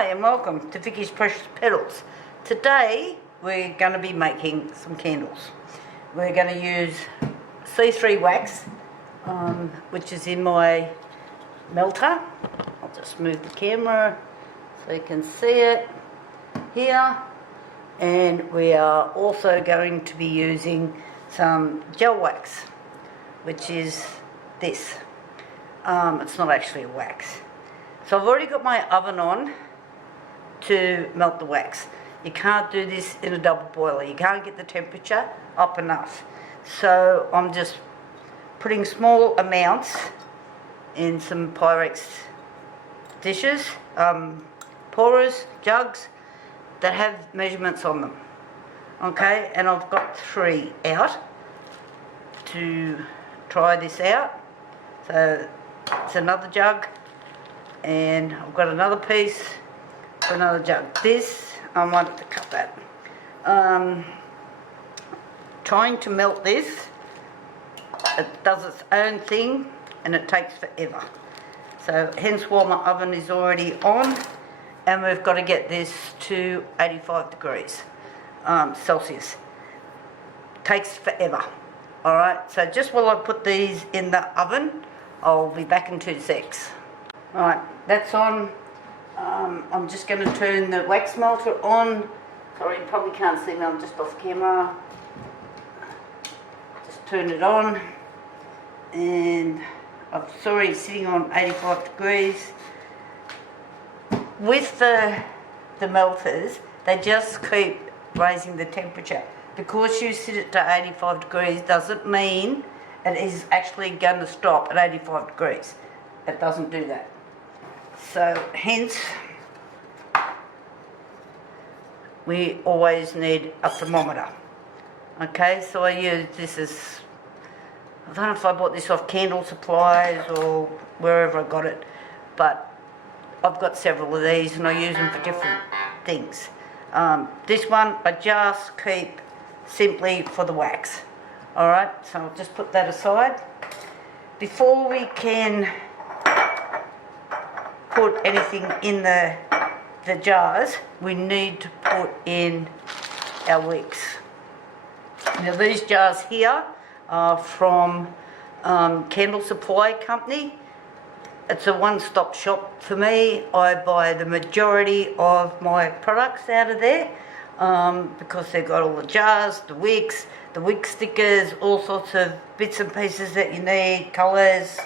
Hi and welcome to Vicky's Precious Petals. Today we're going to be making some candles. We're going to use C3 wax, which is in my melter. I'll just move the camera so you can see it here. And we are also going to be using some gel wax, which is this. It's not actually a wax. So I've already got my oven on to melt the wax. You can't do this in a double boiler. You can't get the temperature up enough. So I'm just putting small amounts in some Pyrex dishes, pourers, jugs that have measurements on them. Okay, and I've got 3 out to try this out. So it's another jug, and I've got another piece for another jug. This, I wanted to cut that. Trying to melt this, it does its own thing and it takes forever. So hence why my oven is already on, and we've got to get this to 85 degrees Celsius. Takes forever. Alright, so just while I put these in the oven, I'll be back in 2 secs. Alright, that's on. I'm just going to turn the wax melter on. Sorry, you probably can't see me, I'm just off camera. Just turn it on. And it's already sitting on 85 degrees. With the melters, they just keep raising the temperature. Because you sit it to 85 degrees doesn't mean it is actually going to stop at 85 degrees. It doesn't do that. So hence, we always need a thermometer. Okay, so I use this as, I don't know if I bought this off Candle Supplies or wherever I got it, but I've got several of these and I use them for different things. This one I just keep simply for the wax. Alright, so I'll just put that aside. Before we can put anything in the jars, we need to put in our wicks. Now these jars here are from Candle Supply Company. It's a one-stop shop for me. I buy the majority of my products out of there because they've got all the jars, the wicks, the wick stickers, all sorts of bits and pieces that you need, colours,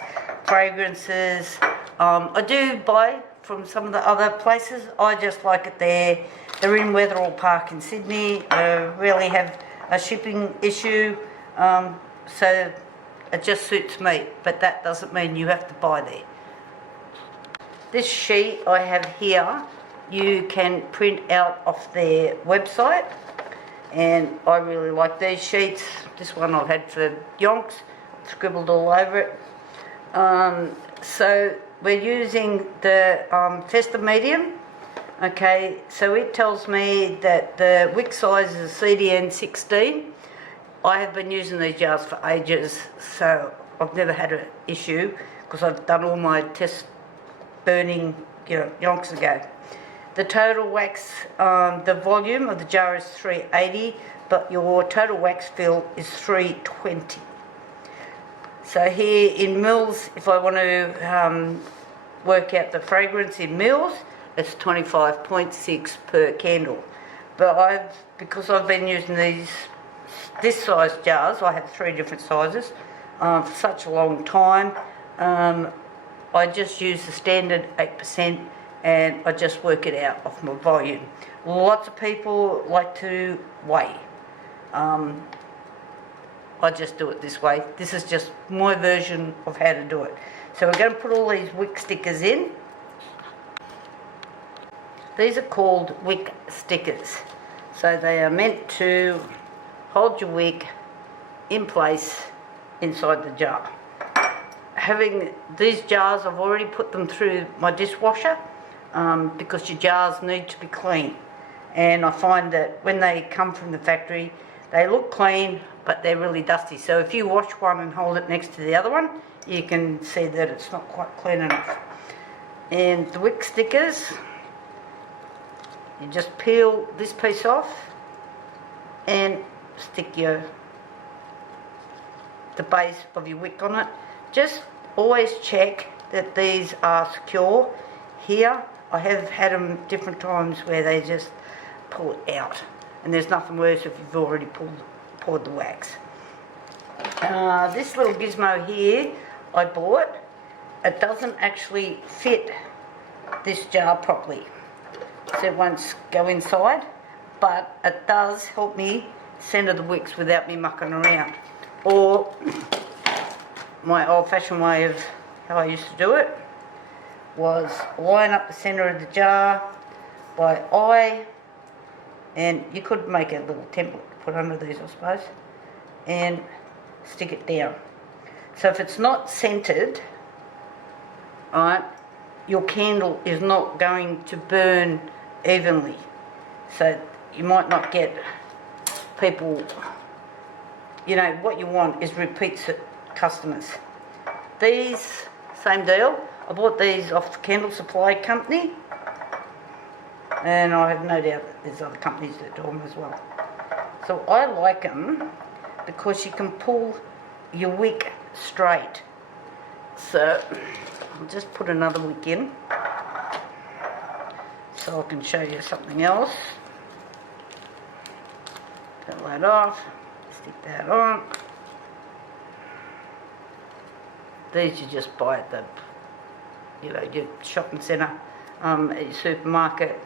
fragrances. I do buy from some of the other places. I just like it there. They're in Wetherall Park in Sydney. I really have a shipping issue, so it just suits me, but that doesn't mean you have to buy there. This sheet I have here, you can print out off their website, and I really like these sheets. This one I've had for yonks, scribbled all over it. So we're using the Festa medium. Okay, so it tells me that the wick size is a CDN 16. I have been using these jars for ages, so I've never had an issue because I've done all my test burning, yonks ago. The total wax, the volume of the jar is 380, but your total wax fill is 320. So here in mils, if I want to work out the fragrance in mils, it's 25.6 per candle. But because I've been using this size jars, I have 3 different sizes, for such a long time, I just use the standard 8% and I just work it out off my volume. Lots of people like to weigh. I just do it this way. This is just my version of how to do it. So we're going to put all these wick stickers in. These are called wick stickers. So they are meant to hold your wick in place inside the jar. Having these jars, I've already put them through my dishwasher because your jars need to be clean. And I find that when they come from the factory, they look clean, but they're really dusty. So if you wash one and hold it next to the other one, you can see that it's not quite clean enough. And the wick stickers, You just peel this piece off and stick the base of your wick on it. Just always check that these are secure. Here I have had them different times where they just pull it out, and there's nothing worse if you've already poured the wax. This little gizmo here I bought. It doesn't actually fit this jar properly, so it won't go inside, but it does help me centre the wicks without me mucking around. Or my old-fashioned way of how I used to do it was line up the centre of the jar by eye, and you could make a little template to put under these, I suppose, and stick it down. So if it's not centred, right, your candle is not going to burn evenly. So you might not get people, you know, what you want is repeat customers. These, same deal. I bought these off the Candle Supply Company, and I have no doubt that there's other companies that do them as well. So I like them because you can pull your wick straight. So I'll just put another wick in so I can show you something else. Peel that off, stick that on. These you just buy at the, you know, your shopping centre, at your supermarket.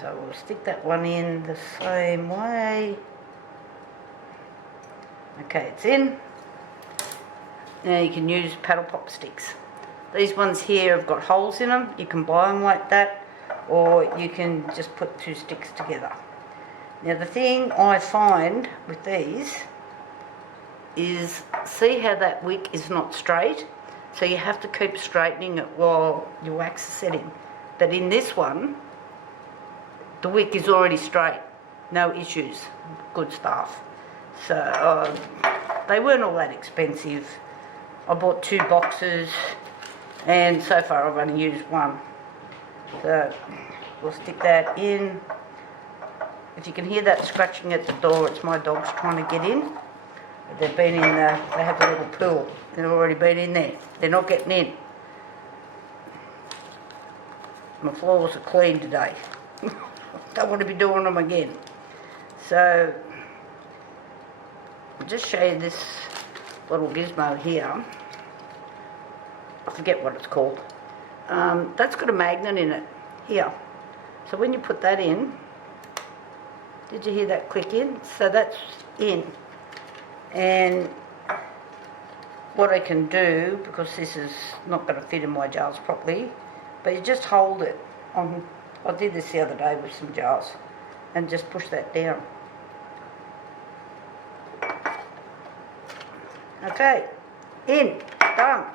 So we'll stick that one in the same way. Okay, it's in. Now you can use paddle pop sticks. These ones here have got holes in them. You can buy them like that, or you can just put two sticks together. Now the thing I find with these is, see how that wick is not straight? So you have to keep straightening it while your wax is setting. But in this one, the wick is already straight, no issues, good stuff. So they weren't all that expensive. I bought 2 boxes, and so far I've only used one. So we'll stick that in. If you can hear that scratching at the door, it's my dogs trying to get in. They've been in the, they have a little pool. They've already been in there. They're not getting in. My floors are clean today. Don't want to be doing them again. So I'll just show you this little gizmo here. I forget what it's called. That's got a magnet in it here. So when you put that in, did you hear that click in? So that's in. And what I can do, because this is not going to fit in my jars properly, but you just hold it on. I did this the other day with some jars, and just push that down. Okay, in, done.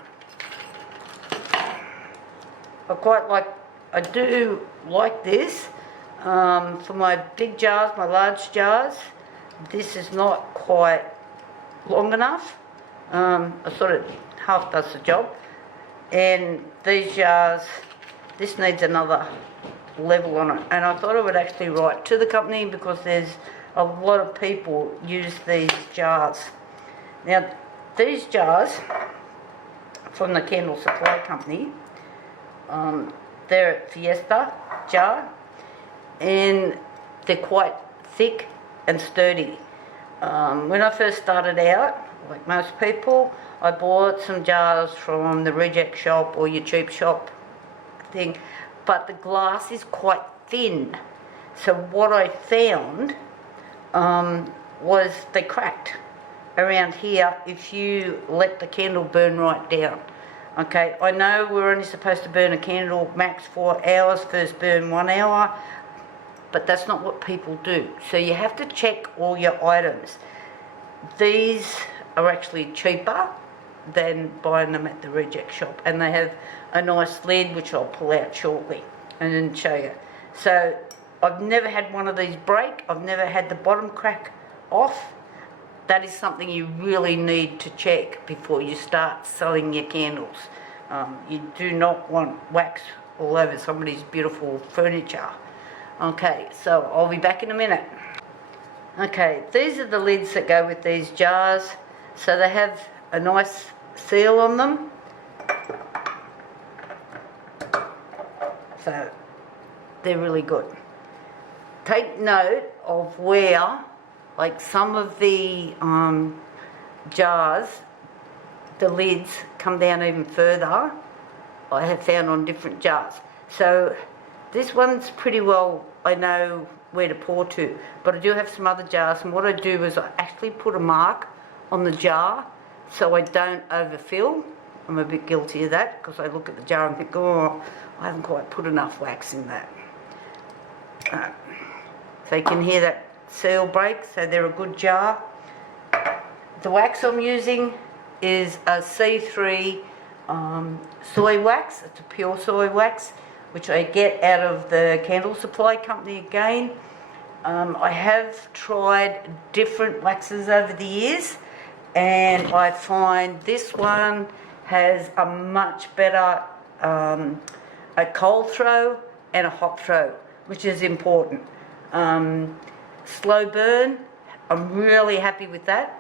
I do like this for my big jars, my large jars. This is not quite long enough. I sort of half does the job. And these jars, this needs another level on it. And I thought I would actually write to the company, because there's a lot of people use these jars. Now, these jars from the Candle Supply Company, they're a Fiesta jar, and they're quite thick and sturdy. When I first started out, like most people, I bought some jars from the reject shop or your cheap shop thing, but the glass is quite thin. So what I found was they cracked around here if you let the candle burn right down. Okay, I know we're only supposed to burn a candle max 4 hours, first burn 1 hour, but that's not what people do. So you have to check all your items. These are actually cheaper than buying them at the reject shop, and they have a nice lid which I'll pull out shortly and then show you. So I've never had one of these break. I've never had the bottom crack off. That is something you really need to check before you start selling your candles. You do not want wax all over somebody's beautiful furniture. Okay, so I'll be back in a minute. Okay, these are the lids that go with these jars. So they have a nice seal on them. So they're really good. Take note of where, like some of the jars, the lids come down even further. I have found on different jars. So this one's pretty well, I know where to pour to, but I do have some other jars, and what I do is I actually put a mark on the jar so I don't overfill. I'm a bit guilty of that because I look at the jar and think, oh, I haven't quite put enough wax in that. So you can hear that seal break, so they're a good jar. The wax I'm using is a C3 soy wax. It's a pure soy wax, which I get out of the candle supply company again. I have tried different waxes over the years, and I find this one has a much better a cold throw and a hot throw, which is important. Slow burn, I'm really happy with that.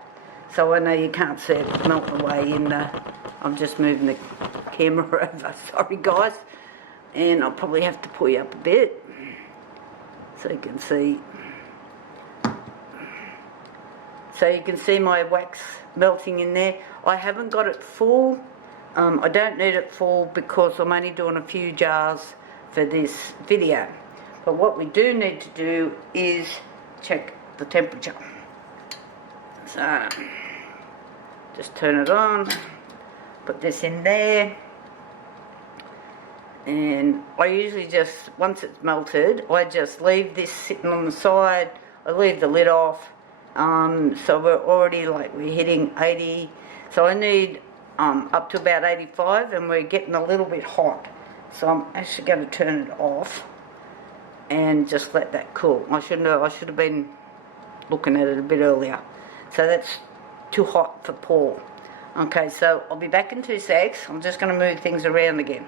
So I know you can't see it melting away in the, I'm just moving the camera over, sorry guys. And I'll probably have to pull you up a bit so you can see. So you can see my wax melting in there. I haven't got it full. I don't need it full because I'm only doing a few jars for this video. But what we do need to do is check the temperature. So just turn it on, put this in there, and I usually just, once it's melted, I just leave this sitting on the side. I leave the lid off. So we're already we're hitting 80, so I need up to about 85, and we're getting a little bit hot. So I'm actually going to turn it off and just let that cool. I should have been looking at it a bit earlier. So that's too hot for pour. Okay, so I'll be back in 2 secs. I'm just going to move things around again.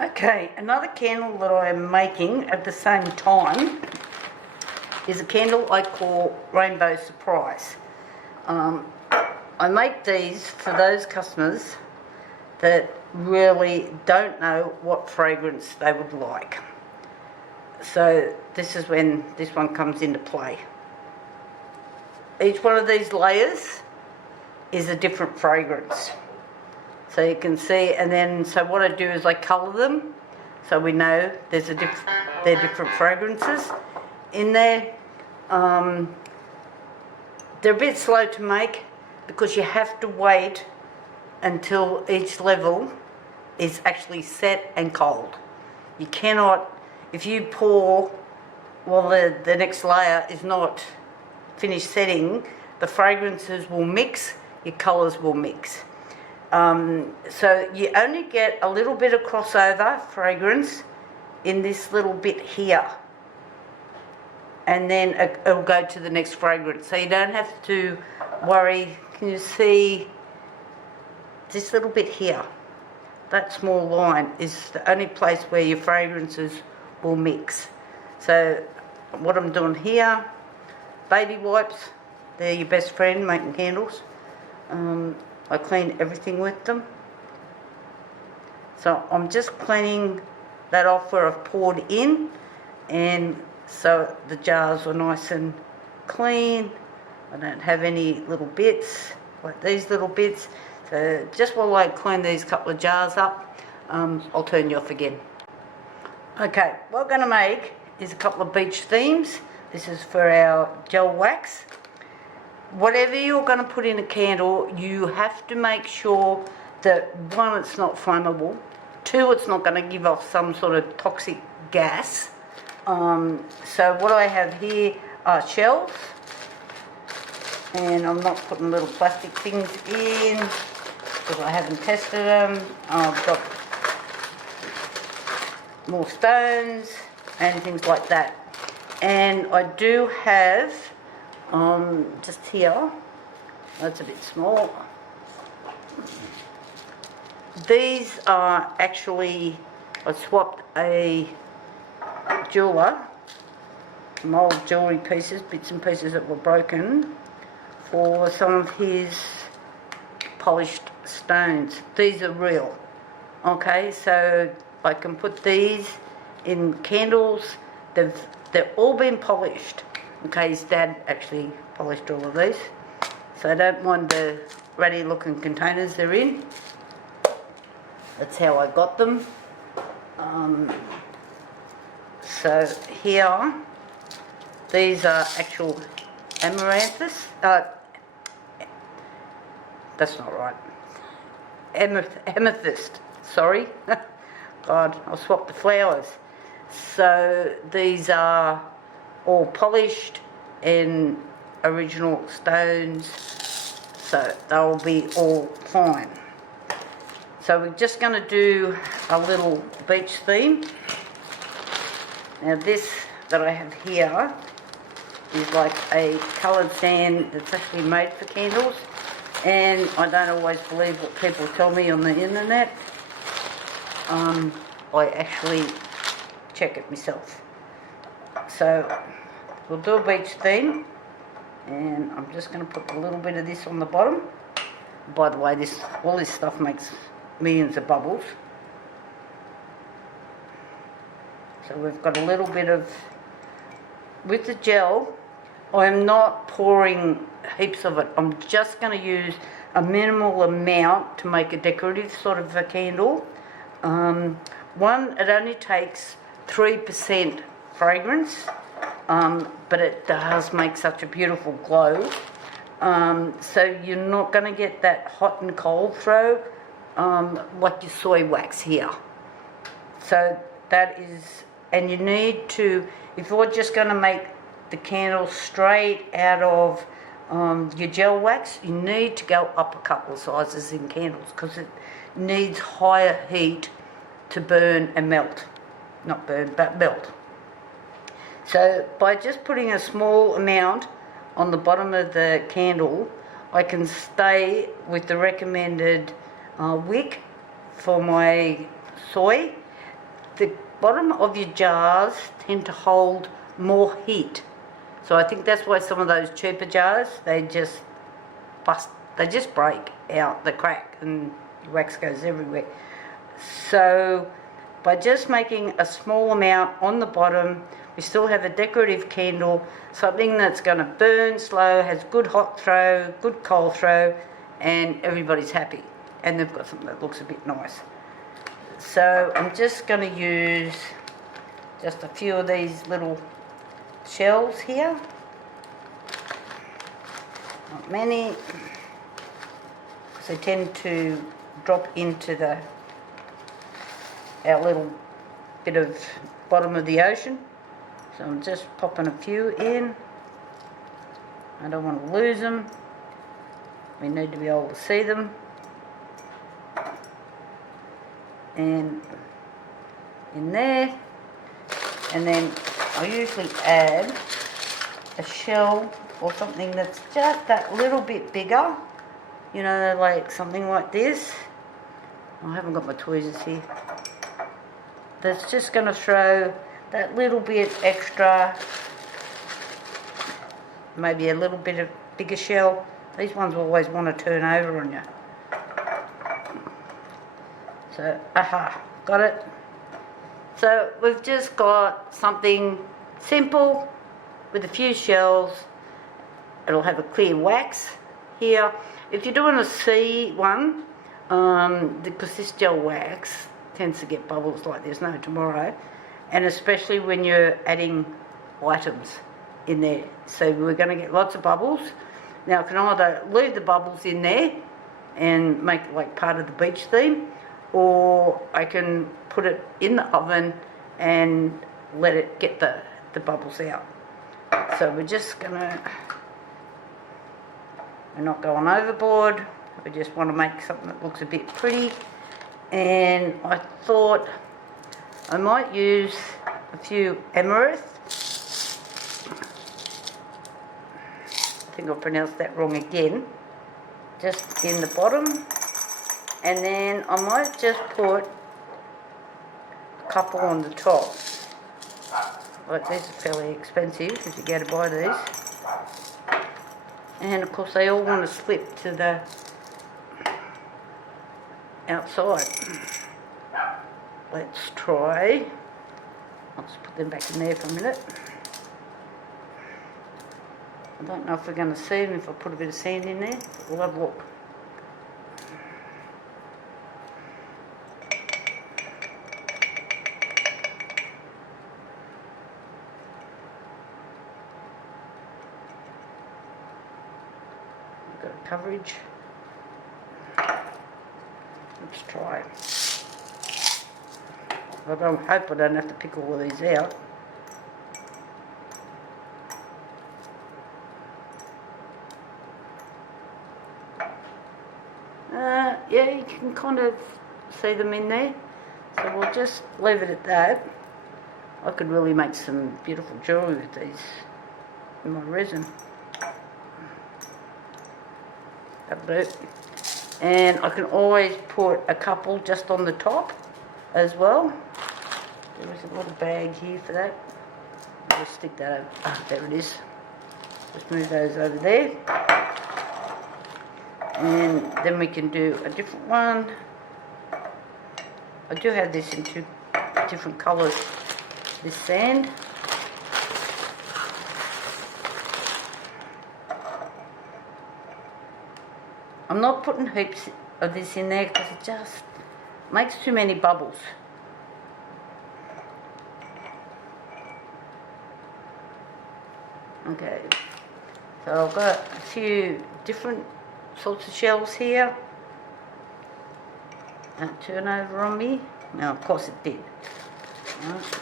Okay, another candle that I'm making at the same time is a candle I call Rainbow Surprise. I make these for those customers that really don't know what fragrance they would like. So this is when this one comes into play. Each one of these layers is a different fragrance. So you can see, and then so what I do is I colour them so we know there's they're different fragrances in there. They're a bit slow to make because you have to wait until each level is actually set and cold. You cannot, if you pour while the next layer is not finished setting, the fragrances will mix, your colours will mix. So you only get a little bit of crossover fragrance in this little bit here, and then it'll go to the next fragrance. So you don't have to worry. Can you see this little bit here? That small line is the only place where your fragrances will mix. So what I'm doing here, baby wipes, they're your best friend making candles. I clean everything with them. So I'm just cleaning that off where I've poured in, and so the jars are nice and clean. I don't have any little bits, like these little bits. So just while I clean these couple of jars up, I'll turn you off again. Okay, what we're going to make is a couple of beach themes. This is for our gel wax. Whatever you're going to put in a candle, you have to make sure that, one, it's not flammable, two, it's not going to give off some sort of toxic gas. So what I have here are shells, and I'm not putting little plastic things in because I haven't tested them. I've got more stones and things like that. And I do have, just here, that's a bit small. These are actually I swapped a jeweler, some old jewellery pieces, bits and pieces that were broken, for some of his polished stones. These are real. Okay, so I can put these in candles. They've all been polished. Okay, his dad actually polished all of these. So I don't mind the ratty looking containers they're in. That's how I got them. So here, these are actual amaranthus. That's not right. Amethyst, sorry. God, I'll swap the flowers. So these are all polished in original stones, so they'll be all fine. So we're just going to do a little beach theme. Now this that I have here is like a coloured sand that's actually made for candles, and I don't always believe what people tell me on the internet. I actually check it myself. So we'll do a beach theme, and I'm just going to put a little bit of this on the bottom. By the way, all this stuff makes millions of bubbles. So we've got a little bit of, with the gel, I'm not pouring heaps of it. I'm just going to use a minimal amount to make a decorative sort of a candle. It only takes 3% fragrance, but it does make such a beautiful glow. So you're not going to get that hot and cold throw like your soy wax here. So that is, and you need to, if you're just going to make the candle straight out of your gel wax, you need to go up a couple of sizes in candles, because it needs higher heat to burn and melt. Not burn, but melt. So by just putting a small amount on the bottom of the candle, I can stay with the recommended wick for my soy. The bottom of your jars tend to hold more heat. So I think that's why some of those cheaper jars, they just bust, they just break out, they crack, and the wax goes everywhere. So by just making a small amount on the bottom, we still have a decorative candle, something that's going to burn slow, has good hot throw, good cold throw, and everybody's happy. And they've got something that looks a bit nice. So I'm just going to use just a few of these little shells here. Not many, because they tend to drop into our little bit of bottom of the ocean. So I'm just popping a few in. I don't want to lose them. We need to be able to see them. And in there. And then I usually add a shell or something that's just that little bit bigger. You know, like something like this. I haven't got my tweezers here. That's just going to throw that little bit extra, maybe a little bit of bigger shell. These ones always want to turn over on you. So, got it. So we've just got something simple with a few shells. It'll have a clear wax here. If you're doing a C one, because this gel wax tends to get bubbles like there's no tomorrow, and especially when you're adding items in there. So we're going to get lots of bubbles. Now I can either leave the bubbles in there and make it like part of the beach theme, or I can put it in the oven and let it get the bubbles out. So we're just gonna, we're not going overboard, we just want to make something that looks a bit pretty. And I thought I might use a few amaranth. I think I pronounced that wrong again. Just in the bottom. And then I might just put couple on the top. Like these are fairly expensive if you go to buy these. And of course they all want to slip to the outside. Let's try. I'll just put them back in there for a minute. I don't know if we're going to see them if I put a bit of sand in there. We'll have a look. Got coverage. Let's try. I hope I don't have to pick all of these out. Yeah, you can kind of see them in there. So we'll just leave it at that. I could really make some beautiful jewellery with these in my resin. That'll do. And I can always put a couple just on the top as well. There is a little bag here for that. I'll just stick that over. Oh, there it is. Just move those over there. And then we can do a different one. I do have this in two different colours, this sand. I'm not putting heaps of this in there because it just makes too many bubbles. Okay, so I've got a few different sorts of shells here. Don't turn over on me. Now, of course it did. Right.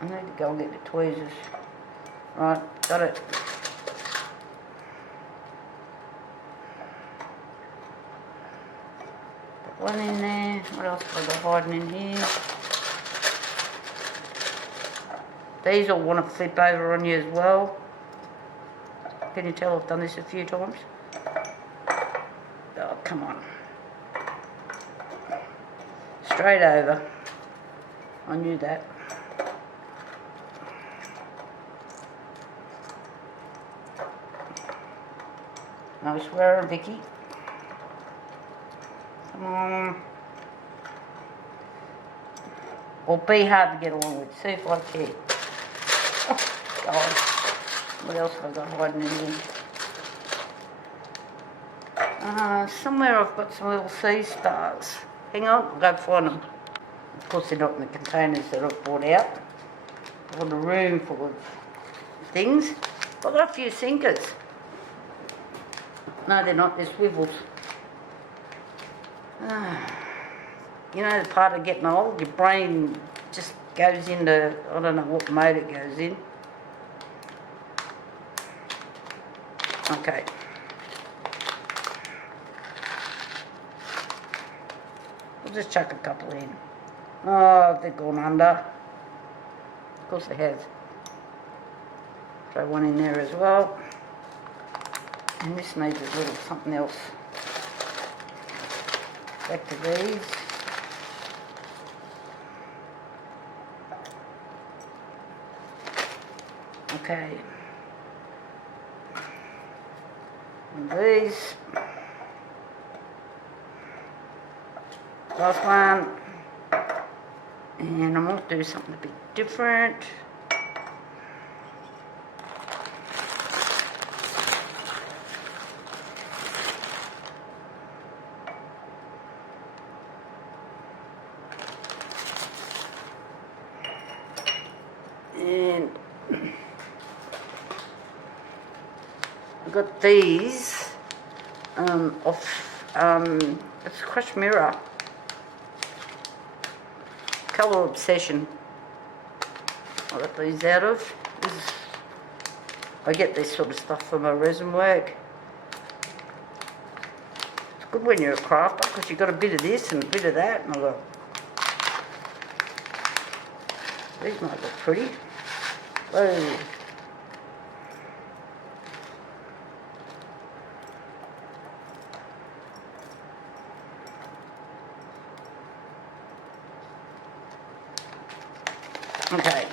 I need to go and get the tweezers. Right, got it. Got one in there. What else have I got hiding in here? These all want to flip over on you as well. Can you tell I've done this a few times? Oh, come on. Straight over. I knew that. I swear, Vicky. Come on. Or be hard to get along with. See if I can. Oh, God. What else have I got hiding in here? Somewhere I've got some little sea stars. Hang on, I'll go find them. Of course they're not in the containers that I've brought out. I've got a room full of things. I've got a few sinkers. No, they're not, they're swivels. You know the part of getting old, your brain just goes into, I don't know what mode it goes in. Okay. We'll just chuck a couple in. Oh, they've gone under. Of course they have. Throw one in there as well. And this needs a little something else. Back to these. Okay. And these. Last one. And I'm going to do something a bit different. And I've got these it's crushed mirror. Colour Obsession. I got these out of. I get this sort of stuff for my resin work. It's good when you're a crafter because you've got a bit of this and a bit of that. And I got these might look pretty. Whoa. Okay,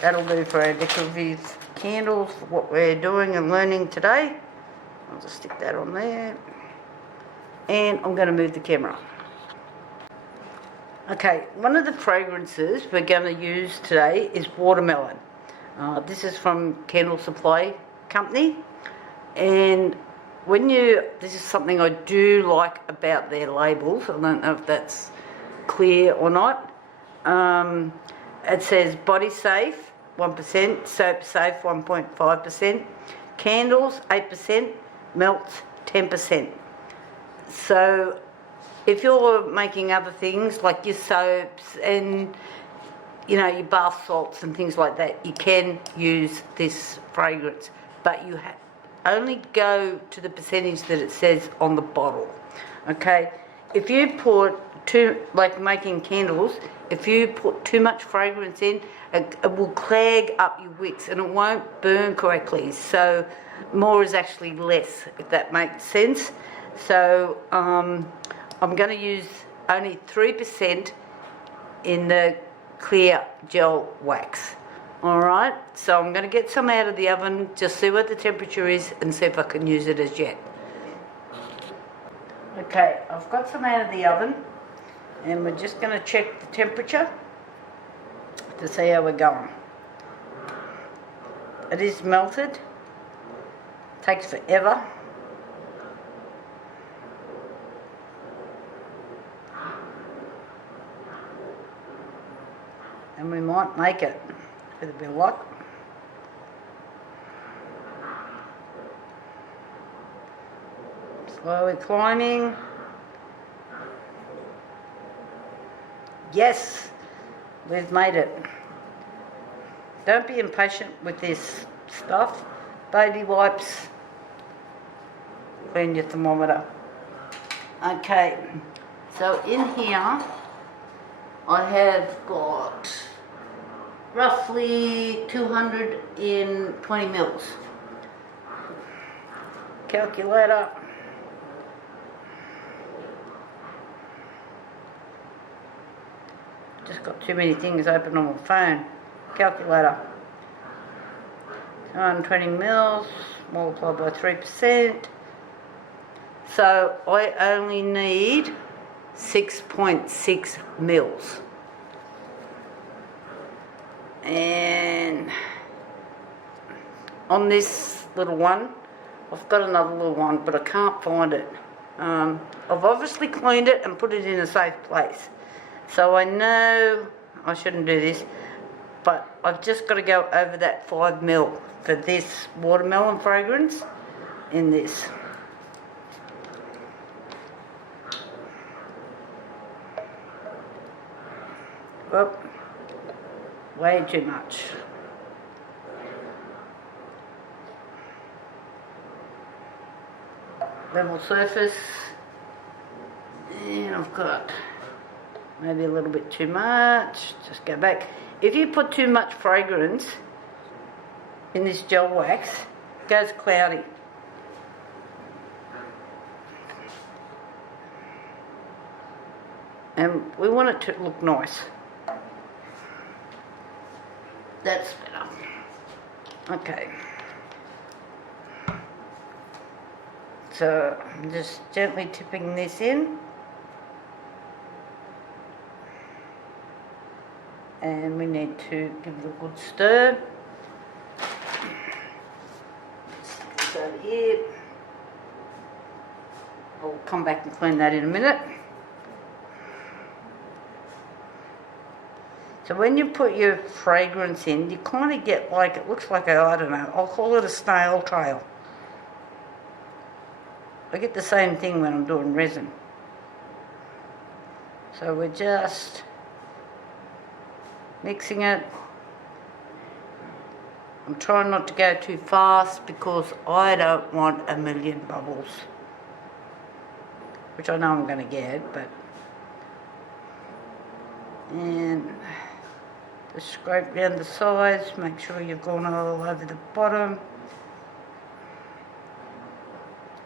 that'll do for our decorative candles for what we're doing and learning today. I'll just stick that on there. And I'm going to move the camera. Okay, one of the fragrances we're going to use today is watermelon. This is from Candle Supply Company, and this is something I do like about their labels. I don't know if that's clear or not. It says body safe 1%, soap safe 1.5%, candles 8%, melts 10%. So if you're making other things like your soaps and your bath salts and things like that, you can use this fragrance, but you only go to the percentage that it says on the bottle. Okay, if you put like making candles, if you put too much fragrance in, it will clag up your wicks and it won't burn correctly. So more is actually less, if that makes sense. So I'm going to use only 3% in the clear gel wax. Alright, so I'm going to get some out of the oven, just see what the temperature is and see if I can use it as yet. Okay, I've got some out of the oven and we're just going to check the temperature to see how we're going. It is melted, takes forever. And we might make it with a bit of luck. Slowly climbing. Yes, we've made it. Don't be impatient with this stuff. Baby wipes, clean your thermometer. Okay, so in here I have got roughly 220 mils. Calculator. Just got too many things open on my phone. Calculator. 220 mils multiplied by 3%. So I only need 6.6 mils. And on this little one, I've got another little one, but I can't find it. I've obviously cleaned it and put it in a safe place. So I know I shouldn't do this, but I've just got to go over that 5 mil for this watermelon fragrance in this. Well, way too much. Level surface, and I've got maybe a little bit too much. Just go back. If you put too much fragrance in this gel wax, it goes cloudy. And we want it to look nice. That's better. Okay. So I'm just gently tipping this in. And we need to give it a good stir. Stick this over here. I'll come back and clean that in a minute. So when you put your fragrance in, you kind of get like, it looks like I don't know, I'll call it a snail trail. I get the same thing when I'm doing resin. So we're just mixing it. I'm trying not to go too fast because I don't want a million bubbles, which I know I'm going to get, but and just scrape down the sides, make sure you've gone all over the bottom.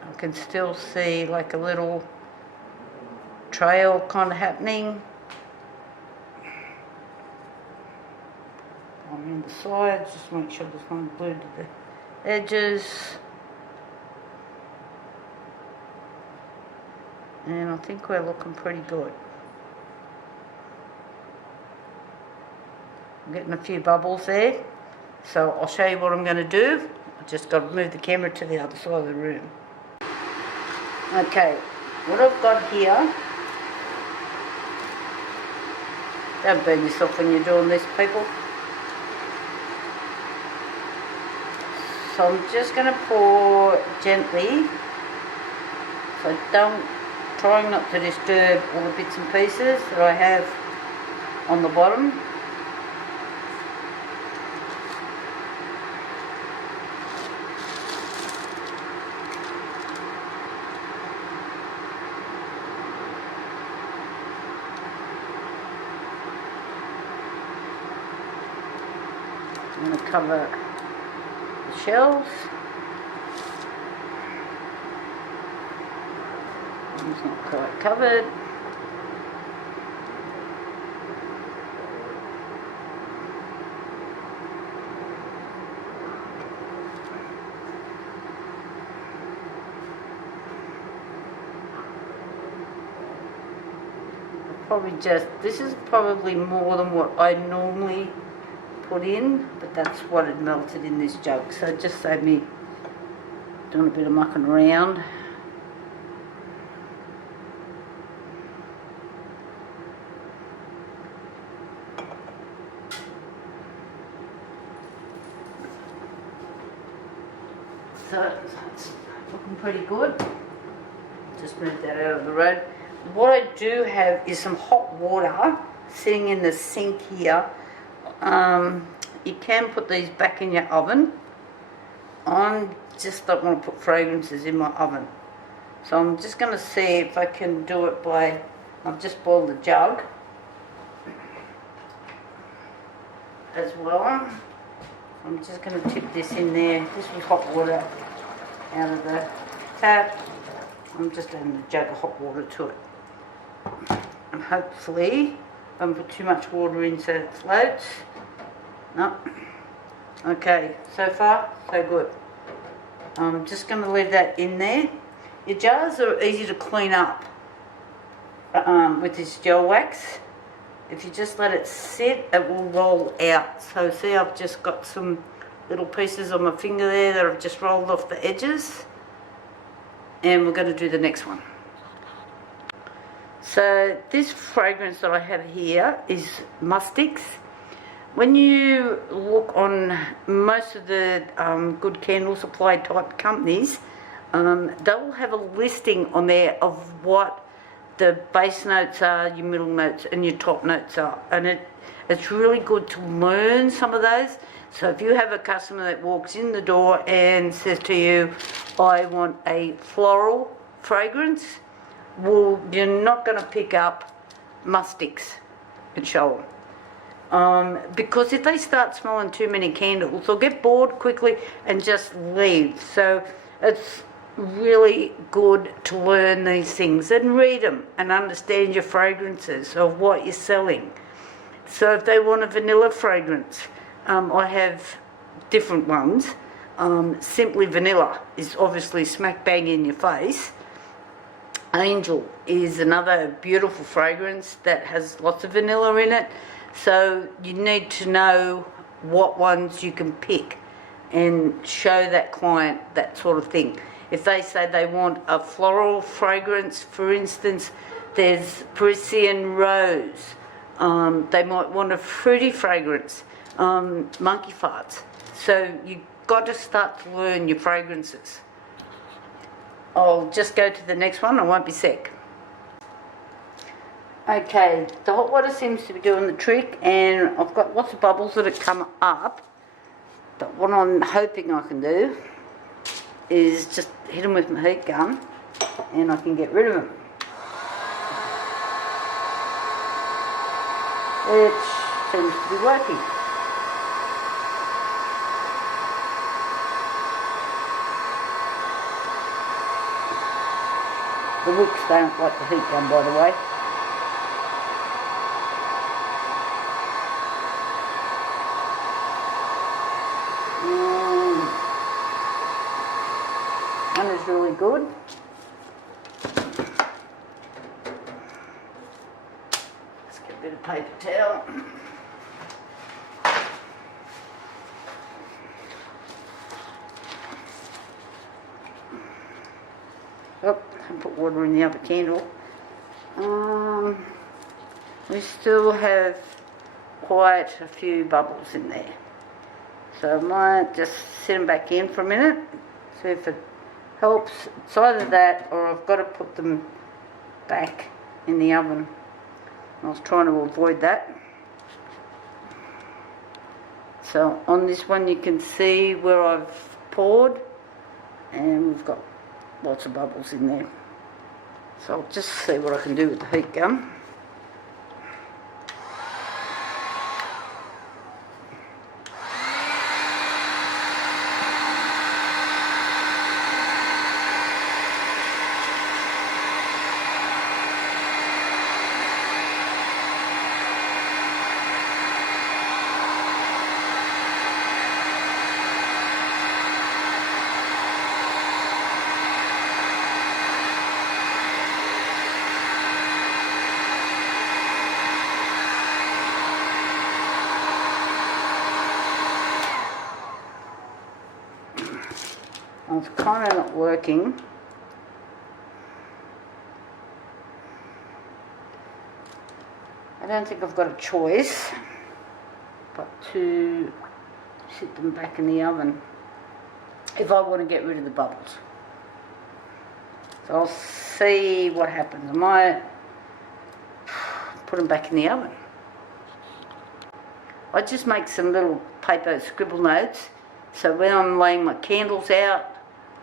I can still see like a little trail kind of happening. sides, just make sure there's no glue to the edges. And I think we're looking pretty good. I'm getting a few bubbles there, so I'll show you what I'm going to do. I've just got to move the camera to the other side of the room. Okay, what I've got here, don't burn yourself when you're doing this, people. So I'm just going to pour gently, so trying not to disturb all the bits and pieces that I have on the bottom. I'm going to cover the shells. It's not quite covered. This is probably more than what I normally put in, but that's what had melted in this jug, so it just saved me doing a bit of mucking around. So it's looking pretty good. Just move that out of the road. What I do have is some hot water sitting in the sink here. You can put these back in your oven. I just don't want to put fragrances in my oven. So I'm just going to see if I can do it by, I've just boiled the jug as well. I'm just going to tip this in there. This was hot water out of the tap. I'm just adding a jug of hot water to it. And hopefully, I don't put too much water in so it floats. No. Okay, so far, so good. I'm just going to leave that in there. Your jars are easy to clean up with this gel wax. If you just let it sit, it will roll out. So see, I've just got some little pieces on my finger there that I've just rolled off the edges. And we're going to do the next one. So this fragrance that I have here is Mustics. When you look on most of the good candle supply type companies, they'll have a listing on there of what the base notes are, your middle notes and your top notes are, and it's really good to learn some of those. So if you have a customer that walks in the door and says to you, I want a floral fragrance, well, you're not going to pick up Mustics and show them. Because if they start smelling too many candles, they'll get bored quickly and just leave. So it's really good to learn these things and read them and understand your fragrances of what you're selling. So if they want a vanilla fragrance, I have different ones. Simply Vanilla is obviously smack bang in your face. Angel is another beautiful fragrance that has lots of vanilla in it. So you need to know what ones you can pick and show that client that sort of thing. If they say they want a floral fragrance, for instance, there's Parisian Rose. They might want a fruity fragrance, monkey farts. So you've got to start to learn your fragrances. I'll just go to the next one, I won't be sick. Okay, the hot water seems to be doing the trick, and I've got lots of bubbles that have come up. But what I'm hoping I can do is just hit them with my heat gun and I can get rid of them. It seems to be working. The wicks don't like the heat gun, by the way. is really good. Let's get a bit of paper towel. Oh, I put water in the other candle. We still have quite a few bubbles in there. So I might just set them back in for a minute, see if it helps. It's either that or I've got to put them back in the oven. I was trying to avoid that. So on this one you can see where I've poured, and we've got lots of bubbles in there. So I'll just see what I can do with the heat gun. It's kind of not working. I don't think I've got a choice but to sit them back in the oven if I want to get rid of the bubbles. So I'll see what happens. I might put them back in the oven. I just make some little paper scribble notes, so when I'm laying my candles out,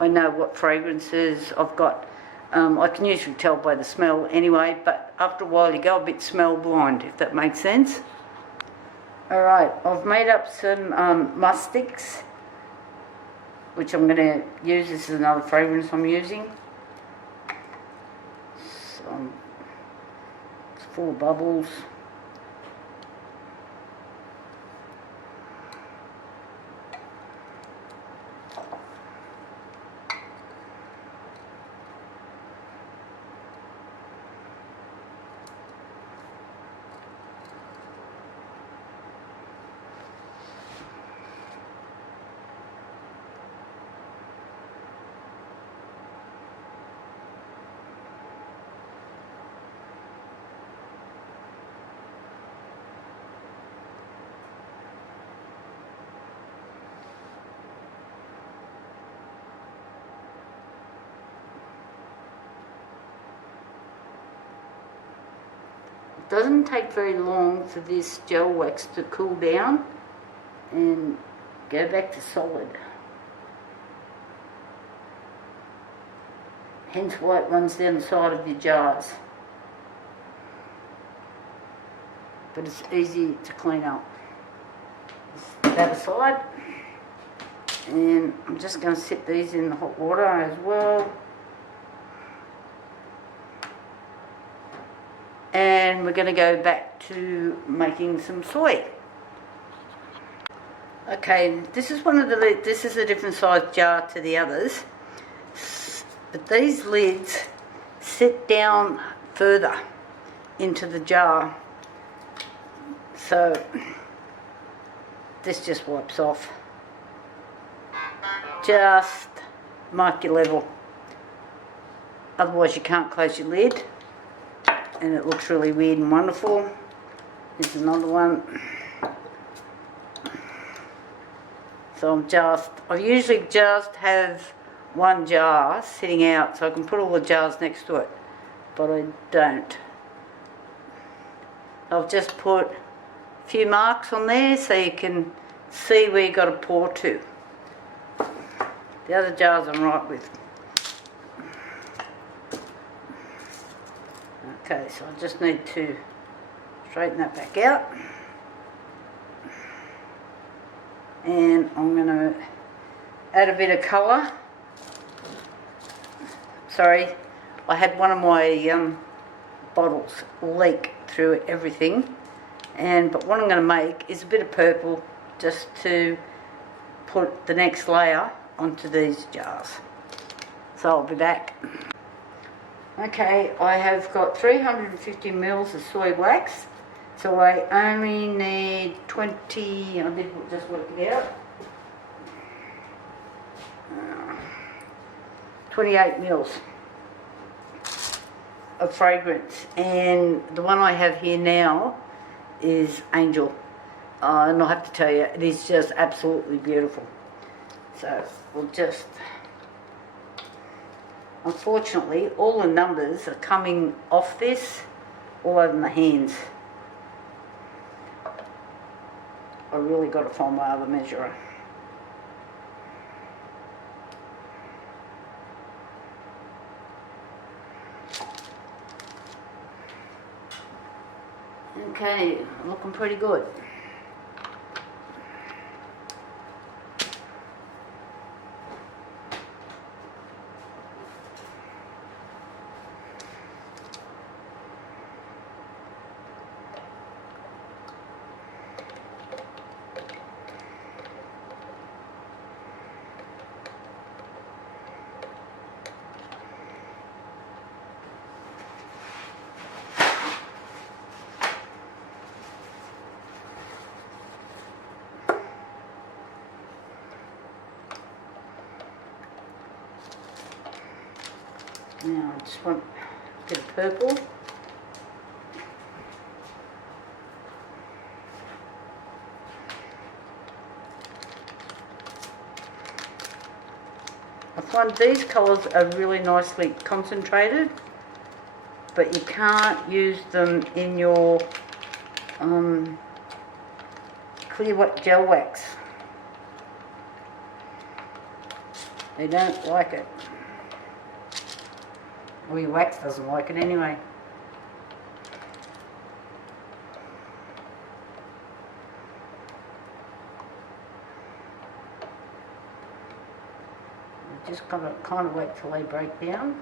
I know what fragrances I've got. I can usually tell by the smell anyway, but after a while you go a bit smell blind, if that makes sense. Alright, I've made up some mustics, which I'm going to use. This is another fragrance I'm using. So, it's full of bubbles. It doesn't take very long for this gel wax to cool down and go back to solid. Hence why it runs down the side of your jars. But it's easy to clean up. Set that aside. And I'm just going to set these in the hot water as well. And we're going to go back to making some soy. Okay, this is this is a different size jar to the others, but these lids sit down further into the jar, so this just wipes off. Just mark your level, otherwise you can't close your lid and it looks really weird and wonderful. Here's another one. So I usually just have one jar sitting out so I can put all the jars next to it, but I don't. I've just put a few marks on there so you can see where you've got to pour to. The other jars I'm right with. Okay, so I just need to straighten that back out. And I'm going to add a bit of colour. Sorry, I had one of my bottles leak through everything. But what I'm going to make is a bit of purple just to put the next layer onto these jars. So I'll be back. Okay, I have got 350 mils of soy wax. So I only need 20, I did just work it out. 28 mils of fragrance, and the one I have here now is Angel, and I have to tell you, it is just absolutely beautiful. So we'll just, unfortunately, all the numbers are coming off this all over my hands. I really got to find my other measurer. Okay, looking pretty good. Now I just want a bit of purple. I find these colours are really nicely concentrated, but you can't use them in your clear gel wax. They don't like it. Well, your wax doesn't like it anyway. You just gotta kind of wait till they break down.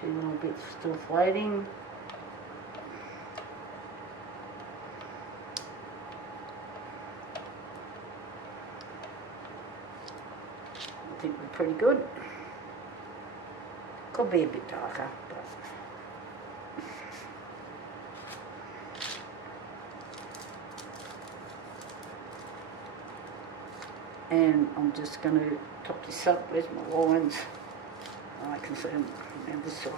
Two little bits still floating. I think we're pretty good. Could be a bit darker, but and I'm just going to top this up. Where's my lines? I can see them on this side.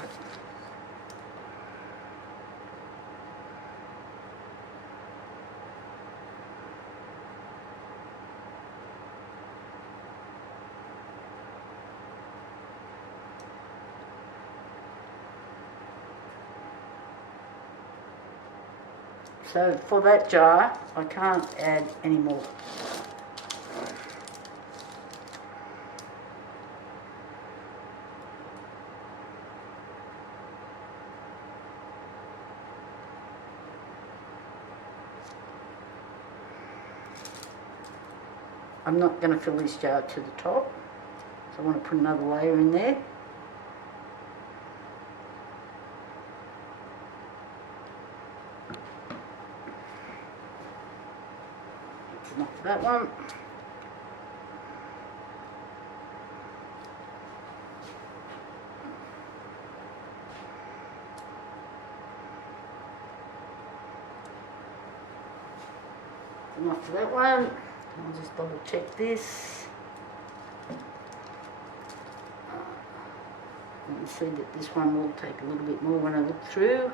So for that jar, I can't add any more. I'm not going to fill this jar to the top, so I want to put another layer in there. That's enough for that one. Enough for that one. I'll just double check this. You can see that this one will take a little bit more when I look through.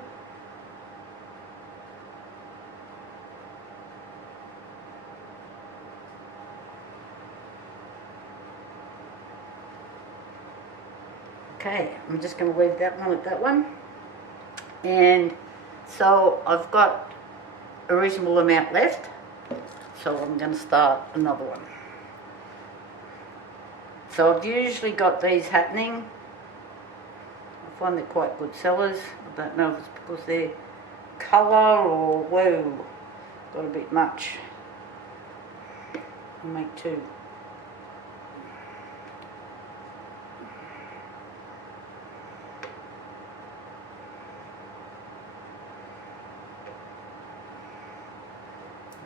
Okay, I'm just going to leave that one at that one. And so I've got a reasonable amount left. So I'm going to start another one. So I've usually got these happening. I find they're quite good sellers. I don't know if it's because they're colour or, whoa, got a bit much. I'll make 2.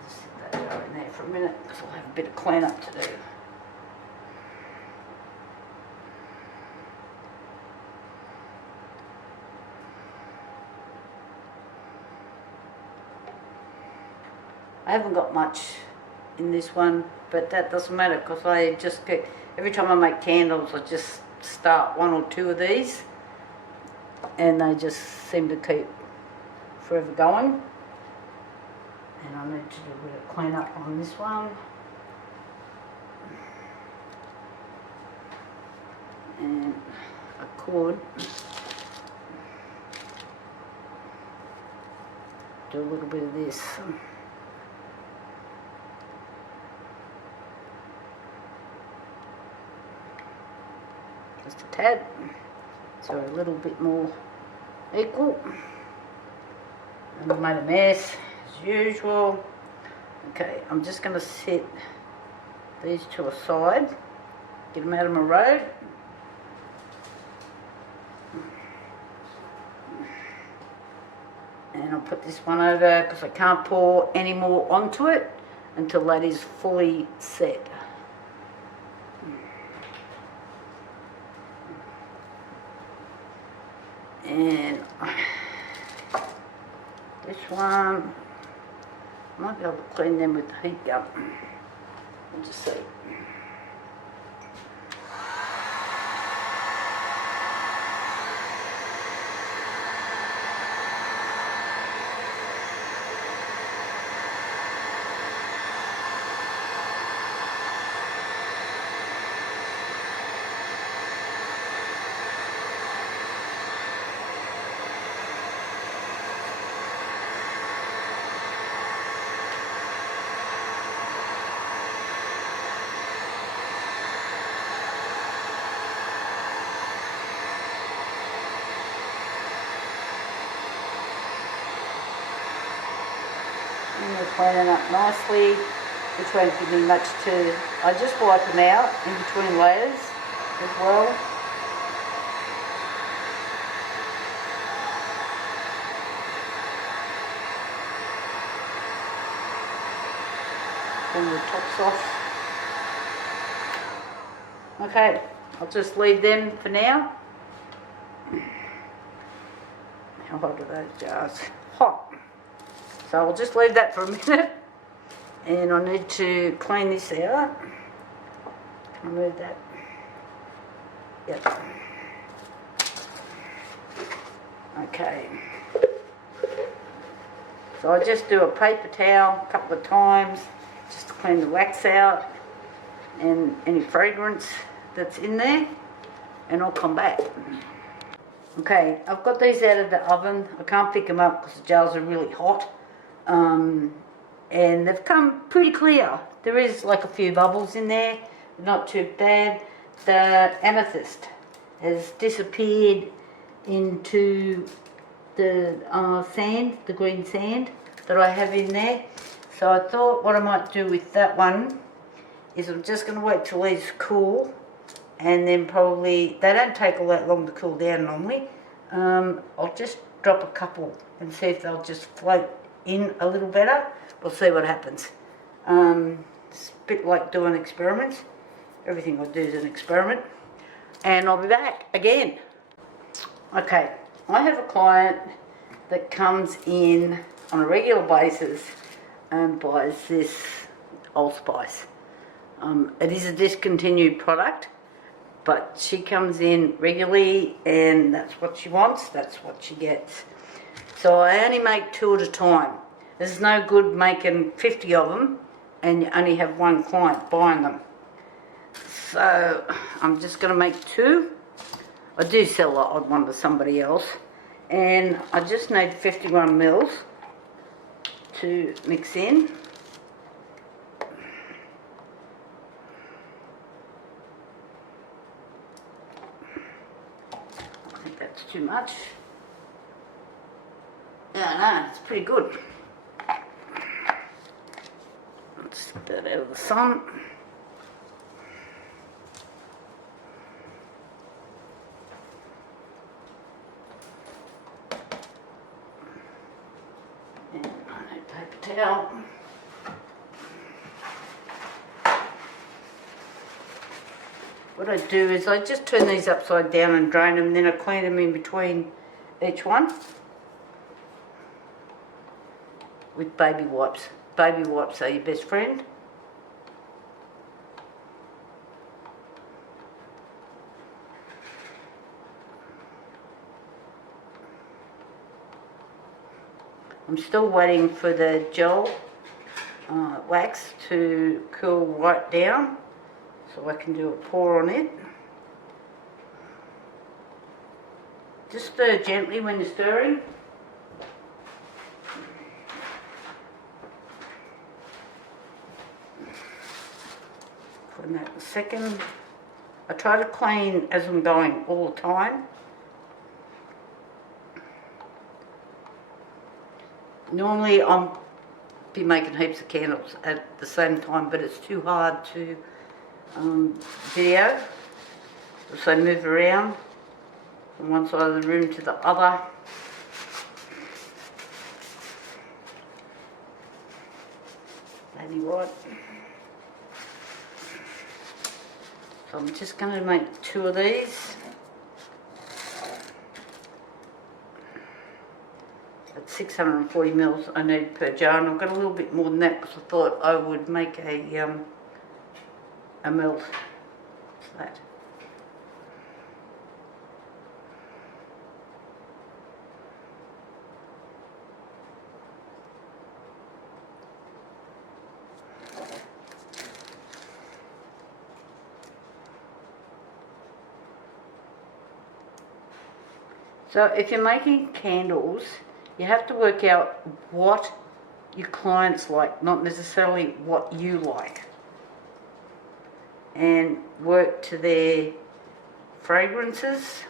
Just sit that jar in there for a minute because I'll have a bit of clean up to do. I haven't got much in this one, but that doesn't matter because I just get, every time I make candles I just start 1 or 2 of these and they just seem to keep forever going. And I need to do a bit of clean up on this one. And I could do a little bit of this. Just a tad, so a little bit more equal. And I made a mess as usual. Okay, I'm just going to set these 2 aside, get them out of my road. And I'll put this one over because I can't pour any more onto it until that is fully set. And this one, I might be able to clean them with the heat gun. We'll just see. And they're cleaning up nicely, which won't give me much to... I just wipe them out in between layers as well. Pull the tops off. Okay, I'll just leave them for now. How hot are those jars? Hot. So I'll just leave that for a minute. And I need to clean this out. Remove that. Yep. Okay. So I just do a paper towel a couple of times just to clean the wax out and any fragrance that's in there, and I'll come back. Okay, I've got these out of the oven. I can't pick them up because the jars are really hot. And they've come pretty clear. There is like a few bubbles in there, not too bad. The amethyst has disappeared into the sand, the green sand that I have in there. So I thought what I might do with that one is I'm just going to wait till these cool, and then probably, they don't take all that long to cool down normally. I'll just drop a couple and see if they'll just float in a little better. We'll see what happens. It's a bit like doing experiments. Everything I do is an experiment. And I'll be back again. Okay, I have a client that comes in on a regular basis and buys this allspice. It is a discontinued product, but she comes in regularly and that's what she wants, that's what she gets. So I only make 2 at a time. There's no good making 50 of them and you only have one client buying them. So I'm just going to make 2. I do sell the odd one to somebody else. And I just need 51 mils to mix in. I think that's too much. Yeah, no, it's pretty good. Just get that out of the sun. And I need paper towel. What I do is I just turn these upside down and drain them, and then I clean them in between each one with baby wipes. Baby wipes are your best friend. I'm still waiting for the gel wax to cool right down, so I can do a pour on it. Just stir gently when you're stirring. For that a second. I try to clean as I'm going all the time. Normally I'll be making heaps of candles at the same time, but it's too hard to video. So I move around from one side of the room to the other. Baby wipe. So I'm just going to make 2 of these. At 640 mils I need per jar, and I've got a little bit more than that because I thought I would make a melt. What's that? So if you're making candles, you have to work out what your clients like, not necessarily what you like, and work to their fragrances.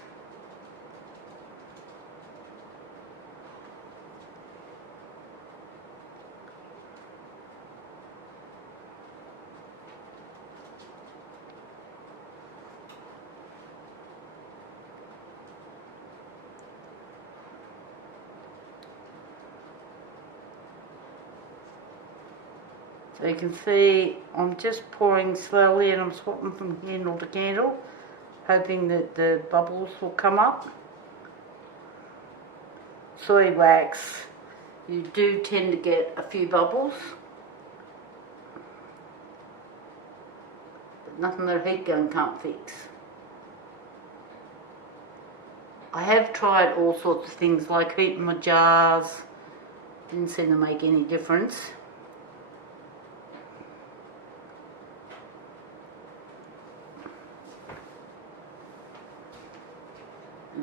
So you can see I'm just pouring slowly, and I'm swapping from candle to candle, hoping that the bubbles will come up. Soy wax, you do tend to get a few bubbles, but nothing that a heat gun can't fix. I have tried all sorts of things like heating my jars, didn't seem to make any difference.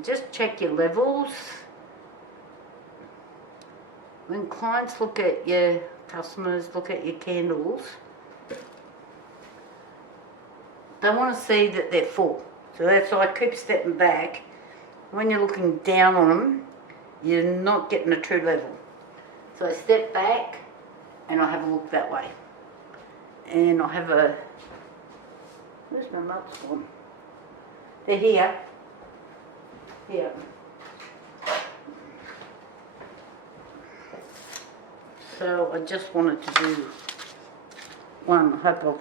Just check your levels. When clients look at your customers, look at your candles, they want to see that they're full. So that's why I keep stepping back. When you're looking down on them, you're not getting a true level. So I step back and I have a look that way. And I have a, where's my nuts gone? They're here. Here. So I just wanted to do one. I hope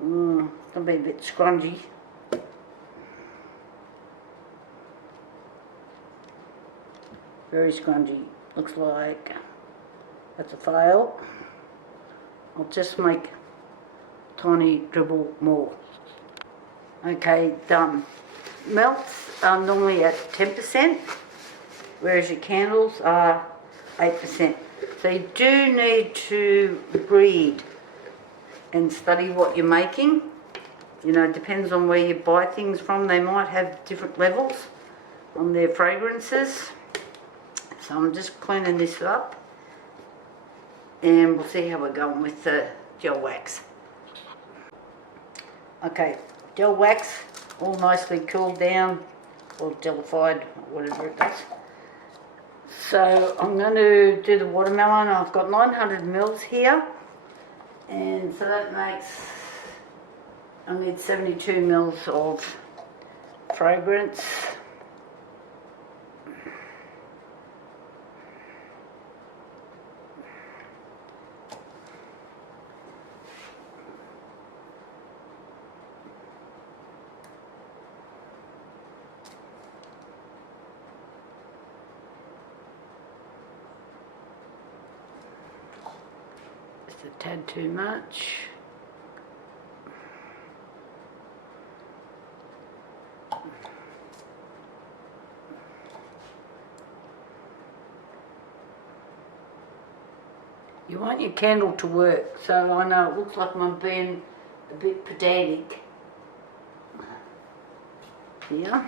it's going to be a bit scrungy. Very scrungy. Looks like that's a fail. I'll just make a tiny dribble more. Okay, done. Melts are normally at 10%, whereas your candles are 8%. So you do need to read and study what you're making. You know, it depends on where you buy things from. They might have different levels on their fragrances. So I'm just cleaning this up, and we'll see how we're going with the gel wax. Okay, gel wax all nicely cooled down, or gelified, or whatever it does. So I'm going to do the watermelon. I've got 900 mils here, And so that makes, I need 72 mils of fragrance. Just a tad too much. You want your candle to work, so I know it looks like I'm being a bit pedantic here.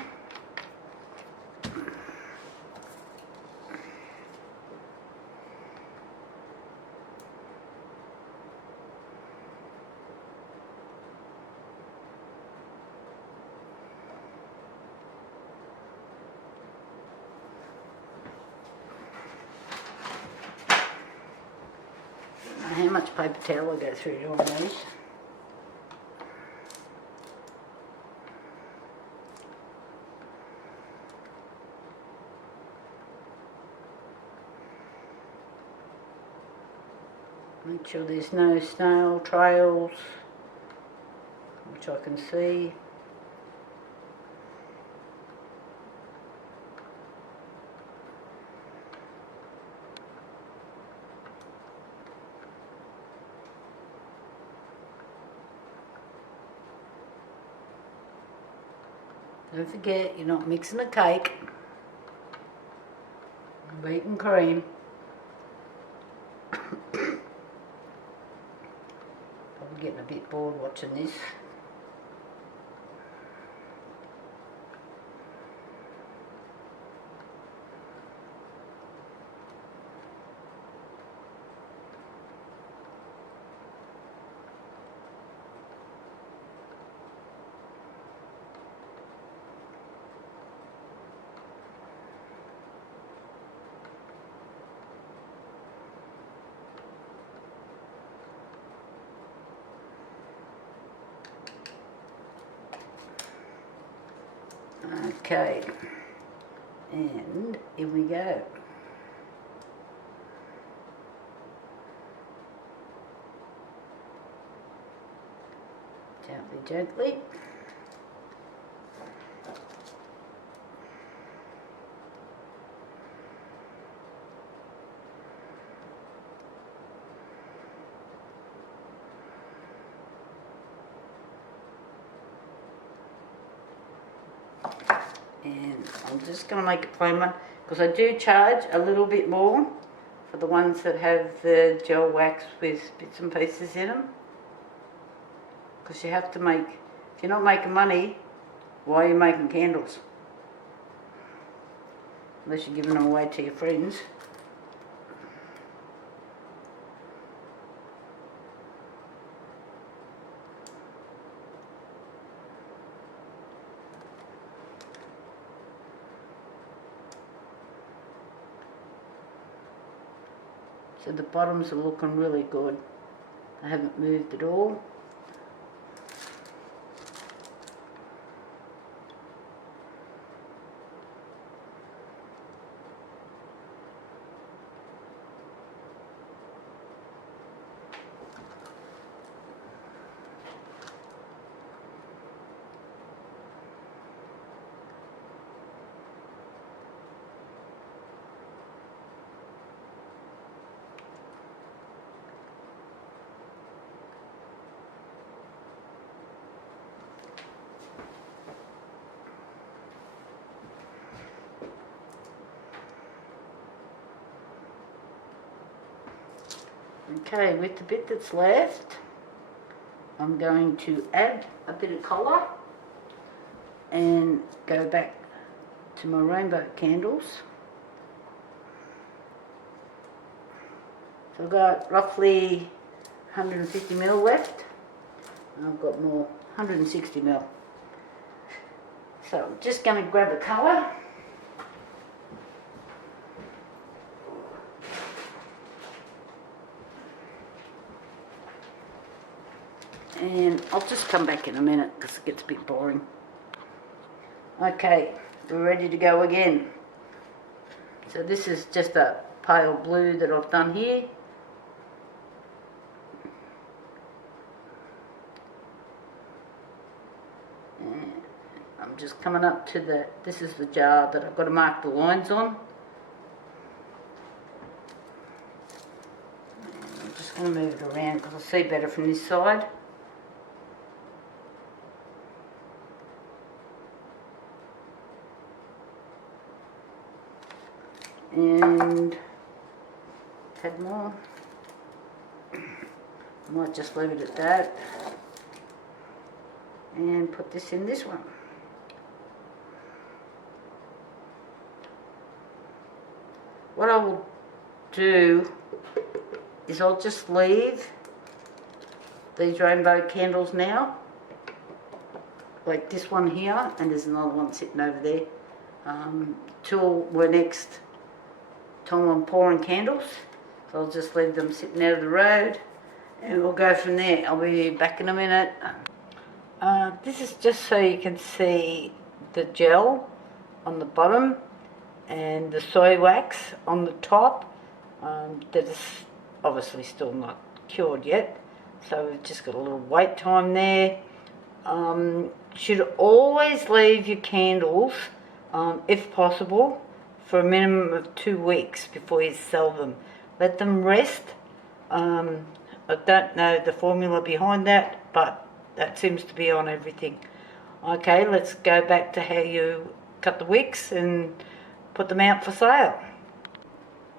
How much paper towel I go through doing these. Make sure there's no snail trails, which I can see. Don't forget, you're not mixing a cake. Wheat and cream. Probably getting a bit bored watching this. Okay, and here we go. Gently, gently. And I'm just going to make a plain one because I do charge a little bit more for the ones that have the gel wax with bits and pieces in them, because you have to make, if you're not making money, why are you making candles? Unless you're giving them away to your friends. So the bottoms are looking really good. I haven't moved at all. Okay, with the bit that's left, I'm going to add a bit of colour and go back to my rainbow candles. So I've got roughly 150 ml left, and I've got more, 160 ml. So I'm just going to grab a colour. And I'll just come back in a minute because it gets a bit boring. Okay, we're ready to go again. So this is just a pale blue that I've done here. And I'm just coming up to this is the jar that I've got to mark the lines on. And I'm just going to move it around because I'll see better from this side. And add more. I might just leave it at that and put this in this one. What I will do is I'll just leave these rainbow candles now, like this one here, and there's another one sitting over there, till we're next time I'm pouring candles. So I'll just leave them sitting out of the road and we'll go from there. I'll be back in a minute. This is just so you can see the gel on the bottom and the soy wax on the top. That is obviously still not cured yet, so we've just got a little wait time there. Should always leave your candles, if possible, for a minimum of 2 weeks before you sell them. Let them rest. I don't know the formula behind that, but that seems to be on everything. Okay, let's go back to how you cut the wicks and put them out for sale.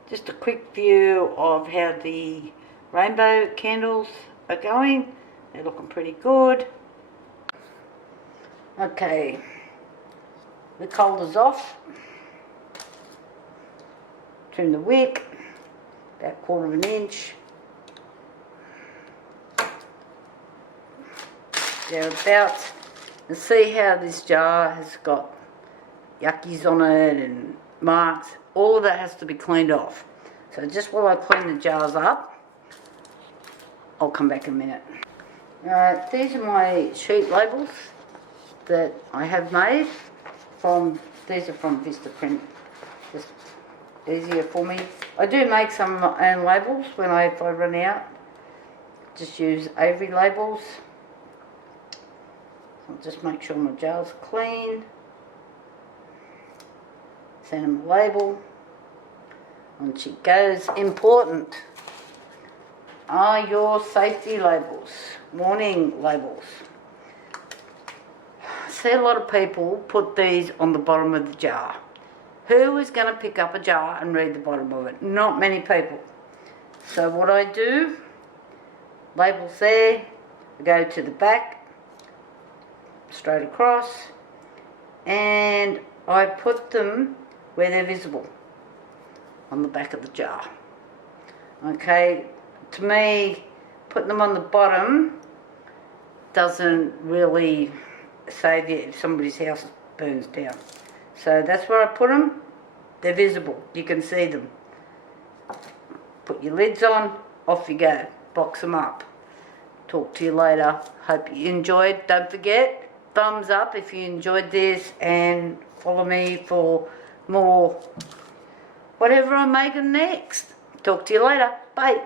Just a quick view of how the rainbow candles are going. They're looking pretty good. Okay, the colder's off. Trim the wick, about 1/4 inch. Thereabouts. And see how this jar has got yuckies on it and marks. All of that has to be cleaned off. So just while I clean the jars up, I'll come back in a minute. These are my sheet labels that I have made these are from Vista Print. Just easier for me. I do make some of my own labels if I run out. Just use Avery labels. I'll just make sure my jar's clean. Send them a label. On she goes. Important are your safety labels, warning labels. I see a lot of people put these on the bottom of the jar. Who is going to pick up a jar and read the bottom of it? Not many people. So what I do, labels there, I go to the back, straight across, and I put them where they're visible, on the back of the jar. Okay, to me, putting them on the bottom doesn't really save you if somebody's house burns down. So that's where I put them. They're visible. You can see them. Put your lids on. Off you go. Box them up. Talk to you later. Hope you enjoyed. Don't forget, thumbs up if you enjoyed this, and follow me for more whatever I'm making next. Talk to you later. Bye.